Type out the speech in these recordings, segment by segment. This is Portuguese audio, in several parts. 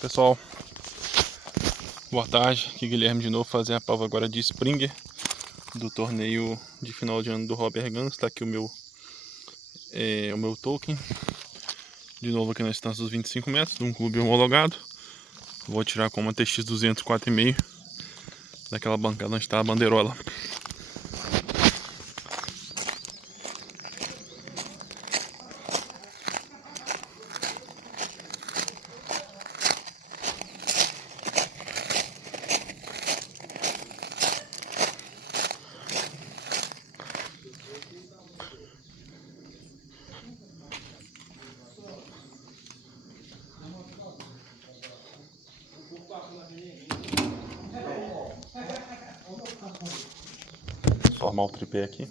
Pessoal, boa tarde, aqui Guilherme de novo fazendo a prova agora de Springer do torneio de final de ano do Robert Gans. Está aqui o meu token, de novo aqui na distância dos 25 metros, de um clube homologado. Vou tirar com uma TX200 4,5 daquela bancada onde está a bandeirola. Formar o tripé aqui.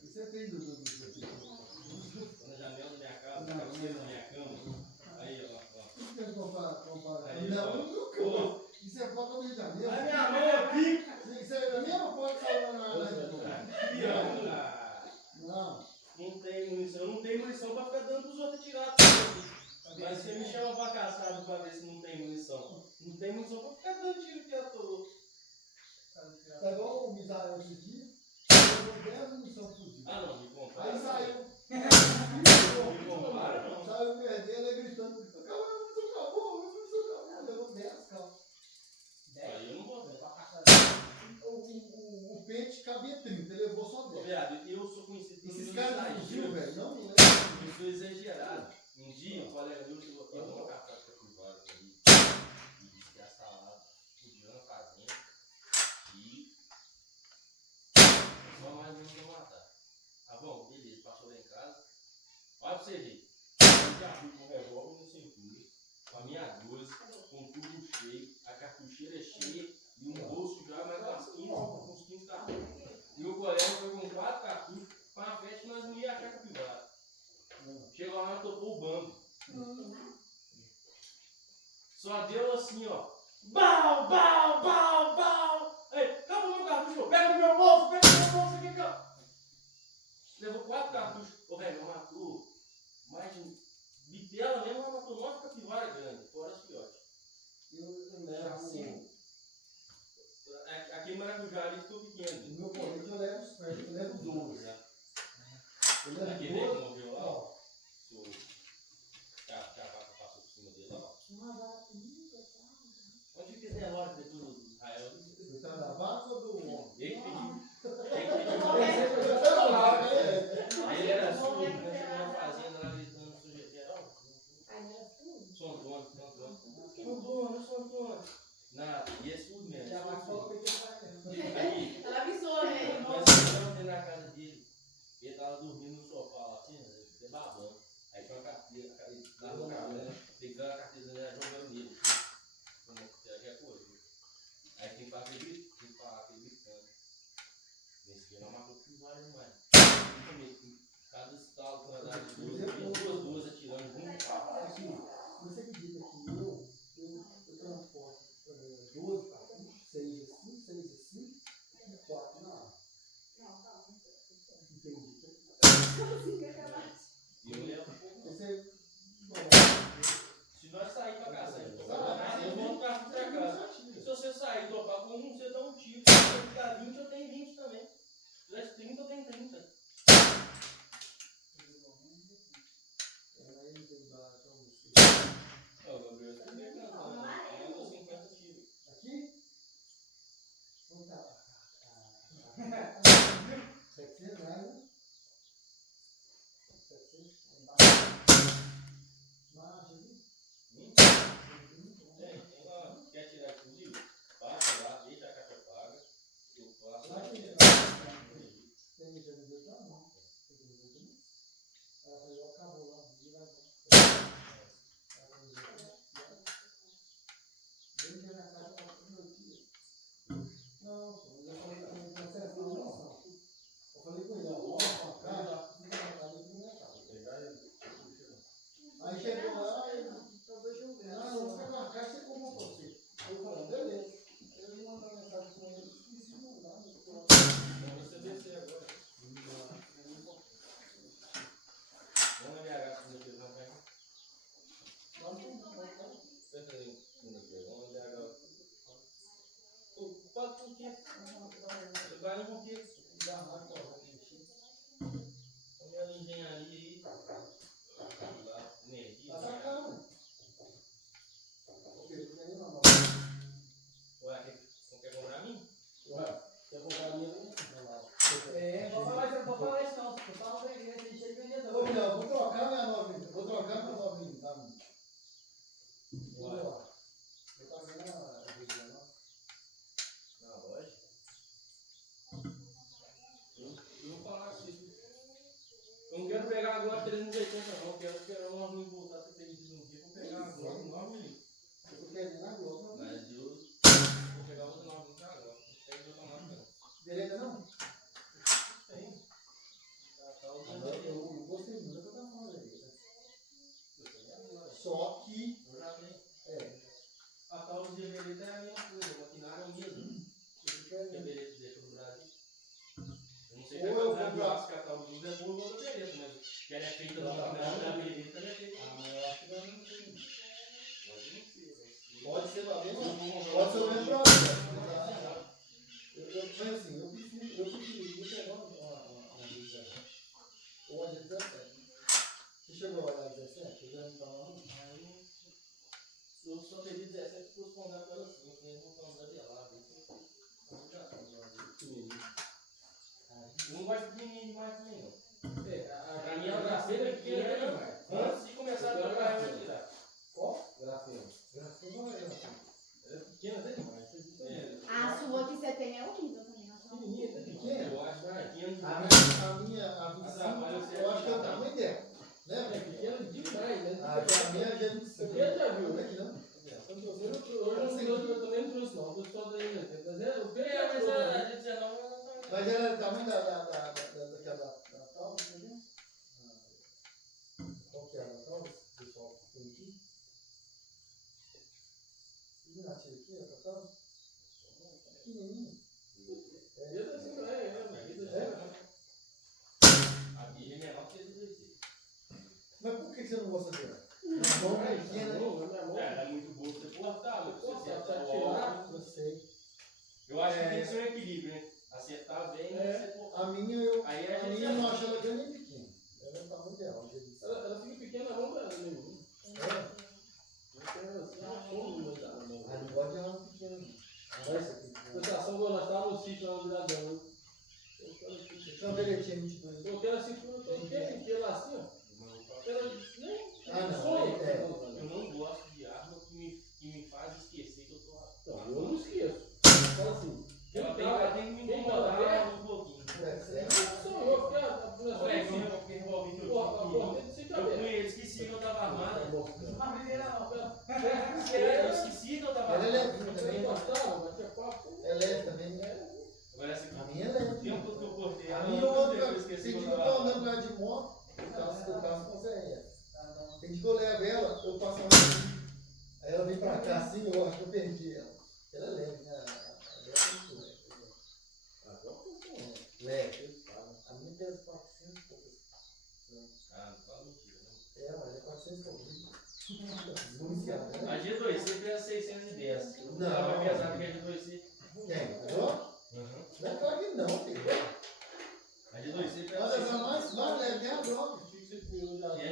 Você tem na janela da minha casa, na cabeceira da minha cama. Aí, ó. Não quer comprar. Aí, não, nunca. Isso é foto do Rio de Janeiro. A minha mão aqui. Isso é a mesma foto que saiu na aqui, ó. Não. Não tem munição. Eu não tenho munição pra ficar dando pros outros atirar. Mas você me chama pra caçada pra ver se não tem munição. Não tem munição pra ficar dando tiro que eu tô. Tá igual o Misael esse dia. Pegou 10 munição fuzil. Ah, não, me compara. Aí saiu. Me compara, não. Saiu perdendo, ele gritando. Acabou, a munição acabou. Levou 10 calças. Aí eu não vou ver. O pente cabia 30, ele levou só 10. Viado, eu sou conhecido por esses caras de fuzil, velho. Não é. Eu sou exagerado. Um dia, um colega meu chegou aqui, deu uma caçada capivara comigo. E disse que a salada podia na fazenda. E só mais um pra matar. Tá bom, beleza, passou lá em casa. Olha pra você ver. Eu já fui com o revólver no cintura, com a minha 12, com tudo cheio, a cartucheira cheia e um bolso já mais umas 15 cartuchos. E o colega foi com 4 cartuchos, com a festa nós não ia achar capivara. Chegou lá, topou o bambo. Só deu assim, ó. Bau, bau, bau, bau. Aí, acabou meu cartucho, pega no meu bolso aqui, ó. Levou 4 cartuchos. Ô, velho, matou mais de bitela mesmo, ela matou 9 capivara grande, fora as filhotes. Eu levo assim. Aqui em Maracujá ali ficou pequeno. No meu colete eu levo 12. Eu levo aquele que morreu lá, ó. A vaca passou por cima dele, ó. Onde fica esse negócio depois do Israel? Você tá da vaca ou do homem? Ele que pediu. Ele era surdo, né? Chegou na fazenda lá gritando sujeiteiro. Aí não era surdo? São Antônio. Nada, e é surdo mesmo. Já vai falar que aqui. Ela avisou, né? Nós entramos na casa dele. Ele tava dormindo no sofá lá, assim, babando. Aí tinha uma carteira, lá no carro, né? Pegando a carteira dele, jogando nele. Como qualquer coisa. Aí tem que falar aquele gritando. Nesse dia não matou por vários demais. Cada estalo com a idade de 2 atirando junto. Você acredita que eu transporto 12 cartuchos, 6 assim, e 4 na área? Não, calma. Entendi. E eu levo se nós sair pra caçar e topar, eu volto pra casa. Se você sair e topar com um, você dá um tiro. Se você dá 20, eu tenho 20 também. Se der 30, eu tenho 30. aqui, eu já tenho. A tal de Everett é a mesma coisa, o maquinário é o mesmo. Que Everett deixa no Brasil. Eu não sei se a tal de é boa ou da Everett, mas que ela é feita no maquinário da Everett, ela é feita. Eu acho que não sei. Pode ser Pode ser o mesmo. Pode ser o mesmo problema. Mas assim, eu prefiro pegar uma vida. Ou a 17. Você chegou a olhar 17? Eu já não estava lá. Eu só teria 17 para os condar com ela assim, porque eles não estão dando lá. Eu não gosto de pequenininho demais também, não. Pra mim, ela já foi pequena antes de começar a trabalhar aqui já. Qual? Grafeno. Grafeno não é grafeno. Ela é pequena demais. A sua que você tem é horrível também. Pequenininha, pequena? Eu acho pequena. A minha, a 25, eu acho que é o tamanho dela. Né? É pequena demais, né? A minha é 25. Você já viu, né? Aqui não. Eu também não trouxe, não. Eu trouxe só daí, né? Mas a de 19 ela não tá. Mas ela é o tamanho daquela tal, entendeu? Qual que é a tal, pessoal? Tem aqui? E na tira aqui, a tal? Pequenininha. A minha é menor que a de 2C. Mas por que você não gosta dela? A mão é pequena, né? Ela é muito boa pra você cortar, mas você tirar, eu sei. Eu acho que tem que ser um equilíbrio, né? Acertar bem e você cortar. A minha eu não acho ela grande nem pequena. Ela é o tamanho dela. Ela fica pequena na mão dela mesmo. Ah, não gosto de ela pequena, não. Sensação quando nós estávamos no sítio lá no Viradão, né? Então, deletinha 22. Eu quero assim, eu quero lá assim, ó. Ah, não. Eu não gosto de arma que me faz esquecer que eu tô lá. Não, eu não esqueço. Fala assim. Ela tem que me incomodar um pouquinho. Eu esqueci que eu tava armado. Eu esqueci que eu tava armado. Ela é leve também. É leve também. Agora essa aqui. A minha é leve. O tempo que eu cortei. A minha outra, tem que eu tô andando com ela de moto, o caso com essa. Tem que eu levo ela, eu passo uma assim, aí ela vem pra cá assim, eu acho que eu perdi ela. Ela é leve, né? Leve. A minha pesa 400 e poucas. Ah, não fala mentira, não. Ela é 400 e poucas. A G2C pesa 610. Não. Ela vai pesar do que a G2C. Quem? Não? Não é claro que não, filho. A G2C pesa Mas essa mais leve é a droga. É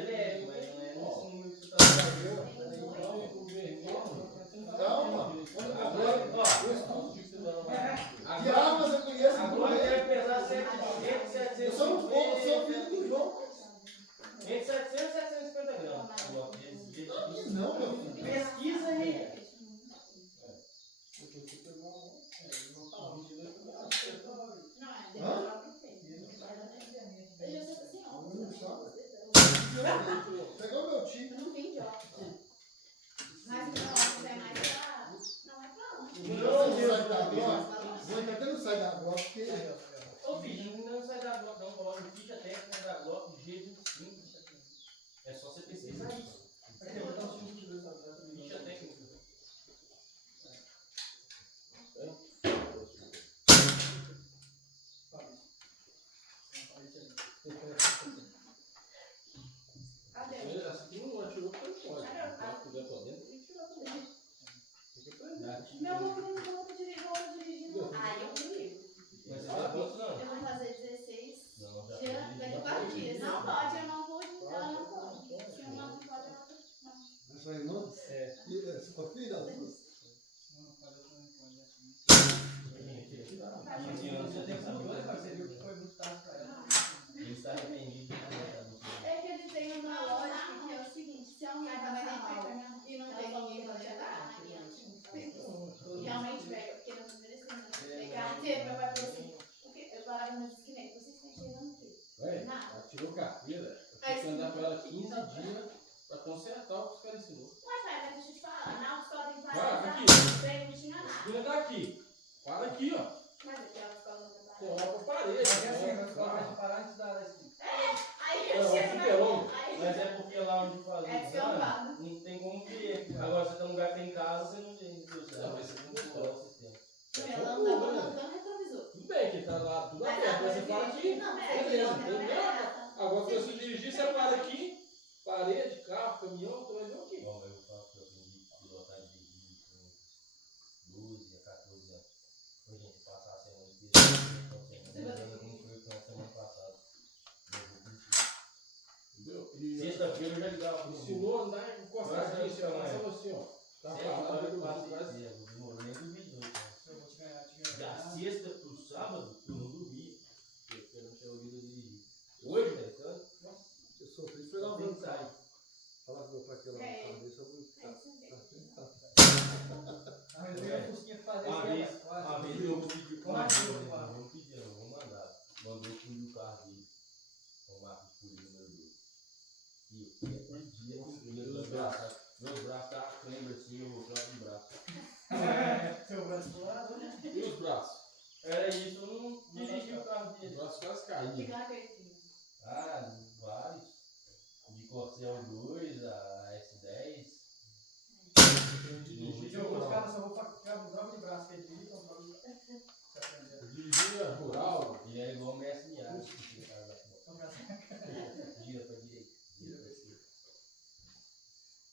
leve, mas não é nesse número que você tá Calma. Agora, De armas eu conheço agora muito bem. deve pesar 700, Eu sou muito bom, eu sou filho do João. entre 700 e 750 gramas. Aqui não, meu filho. Pesquisa aí. Pegou meu tio. Não tem de óculos. Mas o negócio é mais pra... Não é pra onde? Não, até não sai da Glock, porque... Ô filho, não sai da Glock, não. Coloca no ficha técnica da Glock G25. É só você pesquisar isso. Ficha técnica. Cadê? Se não atirou, você pode. Se puder pra dentro, tem que tirar também. Meu avô não vou dirigir não. Ah, eu comigo. Mas você vai quantos não? Eu vou fazer 16 Não, já daqui a 4 dias. Não pode, eu não vou. Ela não pode. Se eu não pode, ela não. A sua irmã? É. E sua filha? Está arrependido. É que eles têm uma lógica que é o seguinte, se a mulher passa mal e não tem ninguém pra levar, realmente, velho, porque nós merecemos pegar. Meu pai falou assim, porque eu parava nas esquinas, vocês estão chegando o quê? Nada. Ela tirou carteira, eu tive que andar com ela 15 dias pra consertar o que os caras ensinou. Mas pai, deixa eu te falar, na autoescola tem que Ah, parar, aqui. não tinha A nada. esquina tá aqui. Para aqui, ó. Mas aqui a autoescola não tem Tem lá pra parede. Aí É, eu ó, chego super longo. aí Mas é porque lá onde faz o é exame, descampado. não tem como ver Sexta-feira eu já ligava pro Ensinou a andar encostadinho, você passava assim, ó. Tá parado, eu quase. demorou nem dormir dois. Eu vou te ganhar, Da sexta pro sábado, eu não dormia. Porque eu não tinha ouvido dirigir. Hoje, velho, então, nossa, Eu sofri, foi lá só no pensar. Falar com meu pai que ela É. na cabeça, eu vou ficar. Mas veio a Fusquinha fazer Uma vez eu vou pedir Como é que eu não falo? vou pedir, não, vou mandar. Mandou o fundo do carro dele. Com o marco de polícia número 2. E eu dia meus braços tá cãibra assim, eu vou próximo braço. Seu braço do lado, né? E os braços? Era isso, eu não dirigi o carro Os dele. braços quase caíram. Fica naquele filme. Ah, vários. De Corcel 2 a S10. Se eu buscar nessa roupa, ficava um droga de braço, que ele dirige, um droga de braço. Você aprendeu. Dirigia rural. Ele era igual o Messi Miado. Gira Então, braço. pra direita, gira pra esquerda.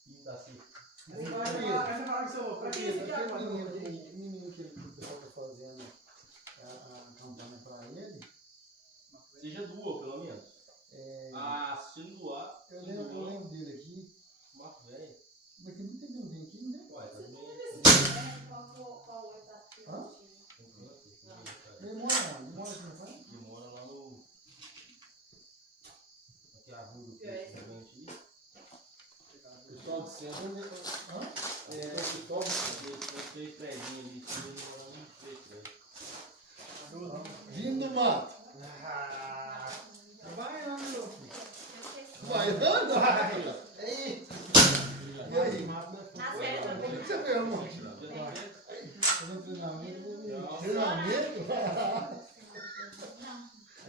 Quinta assim. Aí você fala que seu, pra que esse aqui Aquele agora? menino que o pessoal tá fazendo a campanha pra ele, Seja duo, pelo menos. Assistindo doar. eu lembro dele aqui, Marco velho. mas tem muito tempo aqui, né? Ué, Você também. não decide, né? Qual etapa que Hã? Ele mora aqui no pai? Que mora lá no. Aqui a rua do Que é esse? Presidente. Pessoal de centro, né? Hã? Três prédios ali, ele mora no três prédios. Vindo do mato. Vai lá, meu filho. Vai andando? Ei! E aí? Nas férias O também. que você fez, amor? Fazendo treinamento? Treinamento?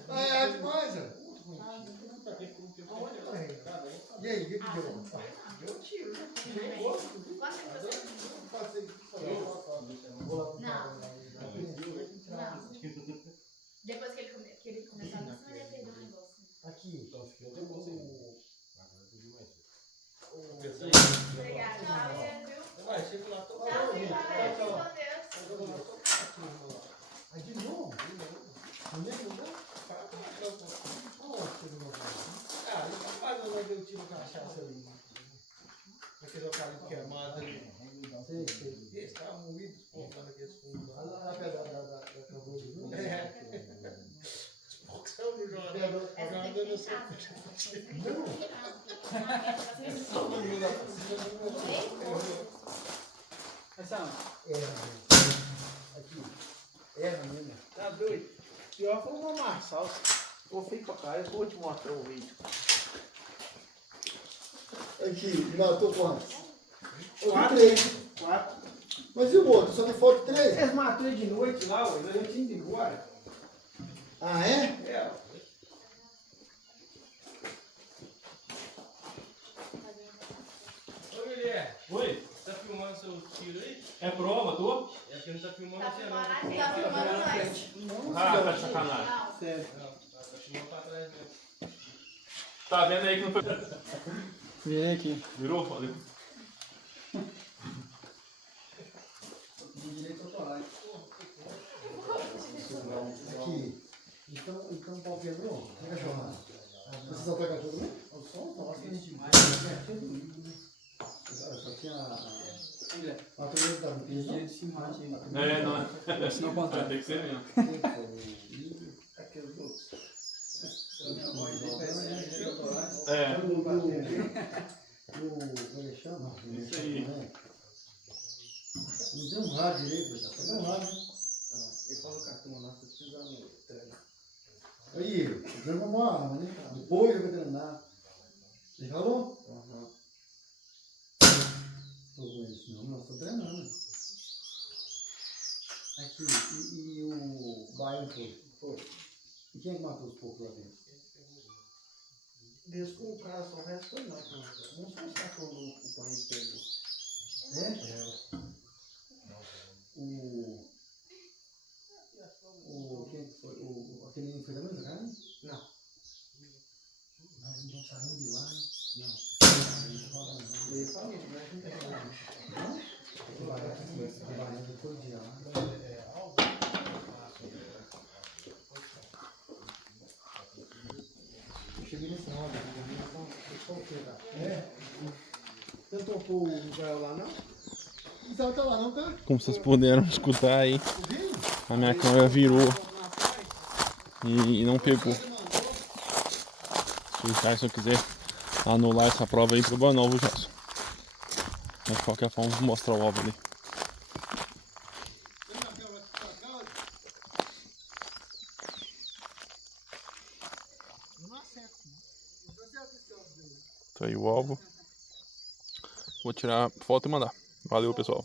Ah, é demais, ó. E aí, o que deu? Deu tiro, né? Quanto tempo você... Passei. Não. Depois que ele começar a dançar, ele ia perder o negócio. Aqui. Obrigada. Tchau, viu? Vai, chega lá. Tchau, viu? Com Deus. Aí de novo? Não lembro, não? Ah, ele tá fazendo onde eu tiro cachaça ali. Aquele eucalipto queimado ali. Sei. Esse tava moído, espontando aqueles fundos lá. Lá na pedra da Camboja, viu? É. Expulsão do jogador. Essa tem que pensar. Essa não. Aqui. Menina. Tá doido? Pior foi uma Marçal. Ficou feio pra caralho. Eu vou te mostrar o vídeo. Aqui, matou quantos? Quatro. Três. 4. Mas e o outro? Só me falta 3? Eles matou ele de noite lá, ué. Nós não tinha ido embora. Ah, é? É. Ô, Guilherme. Oi? Tá filmando seu tiro aí? É prova, tu? É porque não tá filmando Tá você não. filmando a gente, tá filmando nós. Não, Ah, tá de senhor. sacanagem. Não. Sério. Não, tá filmando pra trás mesmo. Tá vendo aí que não foi. Vem aqui. Virou? Valeu. Aqui. Então o pau quebrou? Tem cachorrada? Você só pega tudo, né? O som? Nossa, só tinha a primeira da limpeza. É, não. Vai ter que ser mesmo. Aqueles outros. É. Como é que chama? Isso aí. Não tem um rádio direito, já. Tem um rádio, né? Ele falou que a turma nossa precisa no treino. Aí, dando uma arma, né? Depois eu vou treinar. Você falou? Aham. Tô com isso, não, nós tô treinando. Aqui, e o baiano foi? E quem é que matou os porcos lá dentro? Desde que o cara só resta foi não. Não só os cachorros loucos o pai pegou. É? Quem que foi? Aquele menino foi da mesma carne? Não. Mas então saiu de lá, hein? Não. Ele falou, mas não tem nada. Não? O baiano depois de lá. cheguei nesse roda, deixa eu pegar. É? Tentou pôr o Israel lá, não? Israel tá lá, não tá? Como vocês puderam escutar aí, Ouvindo? a minha câmera virou e não pegou. Se o Jason quiser anular essa prova aí, problema não, viu, Jason? Mas de qualquer forma, vou mostrar o alvo ali. Não acerta, não. Não acerta esse óbvio. Tá aí o alvo. Vou tirar foto e mandar. Valeu, pessoal.